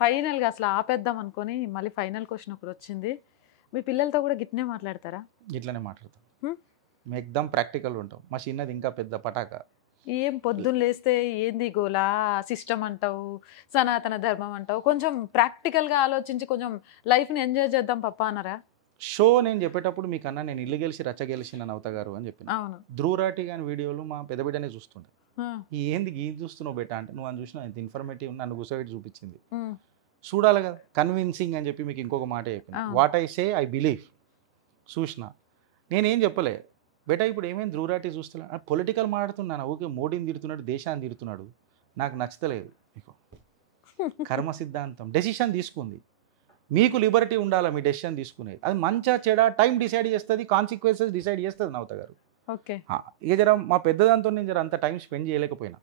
ఫైనల్గా అసలు ఆపేద్దాం అనుకొని మళ్ళీ ఫైనల్ క్వశ్చన్ ఒకటి వచ్చింది. మీ పిల్లలతో కూడా గిట్నే మాట్లాడతారా? ఇట్లనే మాట్లాడతాం. మేము ఎగ్దమ్ ప్రాక్టికల్ ఉంటాం. మా చిన్నది ఇంకా పెద్ద పటాక. ఏం పొద్దున్న లేస్తే ఏంది గోలా, సిస్టమ్ అంటావు, సనాతన ధర్మం అంటావు, కొంచెం ప్రాక్టికల్గా ఆలోచించి కొంచెం లైఫ్ని ఎంజాయ్ చేద్దాం పప్ప అన్నారా? షో నేను చెప్పేటప్పుడు మీకన్నా నేను ఇల్లు గెలిచి రచ్చ గెలిచిన నవత గారు అని చెప్పిన. అవును. ధ్రువరాటి కానీ వీడియోలు మా పెద్ద బిడ్డనే చూస్తుండే. ఏంది గీ చూస్తున్నావు బెట్ట అంటే, నువ్వు అని చూసినా ఇంత ఇన్ఫర్మేటివ్ నన్ను కూర్చోబెట్టి చూపించింది. చూడాలి కదా, కన్విన్సింగ్ అని చెప్పి మీకు ఇంకొక మాట చెప్పిన. What I say I believe. చూసిన నేనేం చెప్పలే బేటా, ఇప్పుడు ఏమైంది ధ్రువరాటి చూస్తున్నా పొలిటికల్ మాట్లాడుతున్నాను. ఓకే, మోడీని తిడుతున్నాడు, దేశాన్ని తిడుతున్నాడు, నాకు నచ్చతలేదు. మీకు కర్మ సిద్ధాంతం డెసిషన్ తీసుకుంది. మీకు లిబర్టీ ఉండాలా మీ డెసిషన్ తీసుకునేది. అది మంచిగా చెడా టైం డిసైడ్ చేస్తుంది, కాన్సిక్వెన్సెస్ డిసైడ్ చేస్తుంది నవత గారు. ఓకే. ఇక జర మా పెద్దదాంతో నేను జర అంత టైం స్పెండ్ చేయలేకపోయినా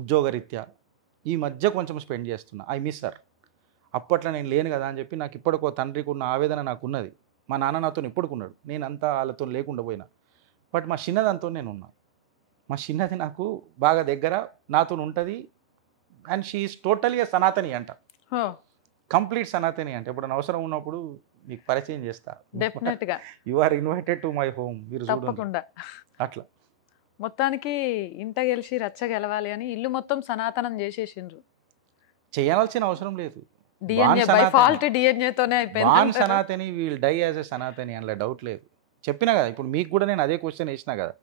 ఉద్యోగరీత్యా. ఈ మధ్య కొంచెం స్పెండ్ చేస్తున్నా. I miss sir. అప్పట్లో నేను లేను కదా అని చెప్పి నాకు ఇప్పటికో తండ్రికి ఉన్న ఆవేదన నాకు ఉన్నది. మా నాన్న నాతో ఇప్పటికున్నాడు, నేను అంతా వాళ్ళతో లేకుండా పోయినా. బట్ మా చిన్నదంతో నేను ఉన్నా. మా చిన్నది నాకు బాగా దగ్గర, నాతో ఉంటుంది. And she is totally Sanatani అంట, కంప్లీట్ సనాతని అంట. ఎప్పుడైనా అవసరం ఉన్నప్పుడు మీకు పరిచయం చేస్తా. డెఫినెట్గా you are invited to my home. మీరు తప్పకుండా. అట్లా మొత్తానికి ఇంట గెలిచి రచ్చ గెలవాలి అని ఇల్లు మొత్తం సనాతనం చేసేసిండ్రు. చేయాల్సిన అవసరం లేదు. డిఎన్ఏ బై ఫాల్ట్ డిఎన్ఏతోనే అయిపోయింది. Sanatani will die as a Sanatani అందులో డౌట్ లేదు. చెప్పినా కదా, ఇప్పుడు మీకు కూడా నేను అదే క్వశ్చన్ వేసినా కదా.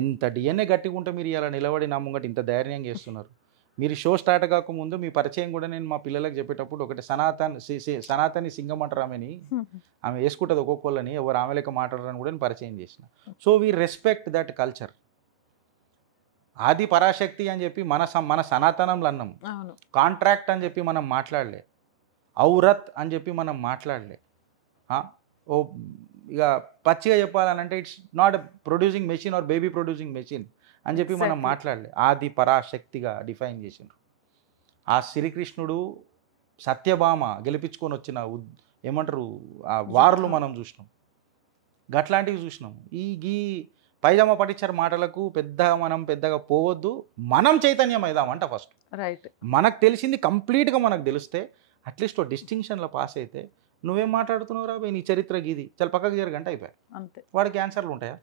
ఎంత డిఎన్ఏ గట్టిగా ఉంటే మీరు ఇలా నిలబడి నా ముంగట ఇంత ధైర్యంగా చేస్తున్నారు. మీరు షో స్టార్ట్ కాకముందు మీ పరిచయం కూడా నేను మా పిల్లలకు చెప్పేటప్పుడు ఒకటి సనాతని సింగం అంటారు ఆమెని, ఆమె వేసుకుంటుంది ఒక్కొక్కళ్ళని, ఎవరు ఆమె లెక్క మాట్లాడరని కూడా నేను పరిచయం చేసిన. So we respect that culture. ఆది పరాశక్తి అని చెప్పి మన సనాతనంలో అన్నాం. కాంట్రాక్ట్ అని చెప్పి మనం మాట్లాడలే. ఔరత్ అని చెప్పి మనం మాట్లాడలే. ఓ ఇక పచ్చిగా చెప్పాలనంటే it's not producing machine or baby producing machine అని చెప్పి మనం మాట్లాడలే. ఆది పరాశక్తిగా డిఫైన్ చేసిండ్రు. ఆ శ్రీకృష్ణుడు సత్యభామ గెలిపించుకొని వచ్చిన ఏమంటారు ఆ వార్లు మనం చూసినాం, గట్లాంటివి చూసినాం. ఈ పైజామా పట్టించారు మాటలకు మనం పెద్దగా పోవద్దు. మనం చైతన్యం అయిదామంట ఫస్ట్. రైట్. మనకు తెలిసింది కంప్లీట్గా మనకు తెలిస్తే అట్లీస్ట్ ఓ డిస్టింక్షన్లో పాస్ అయితే, నువ్వేం మాట్లాడుతున్నావు రా నీ చరిత్ర గీది చాలా పక్కకు జరగంటే అయిపోయాయి. అంతే. వాడికి ఆన్సర్లు ఉంటాయా?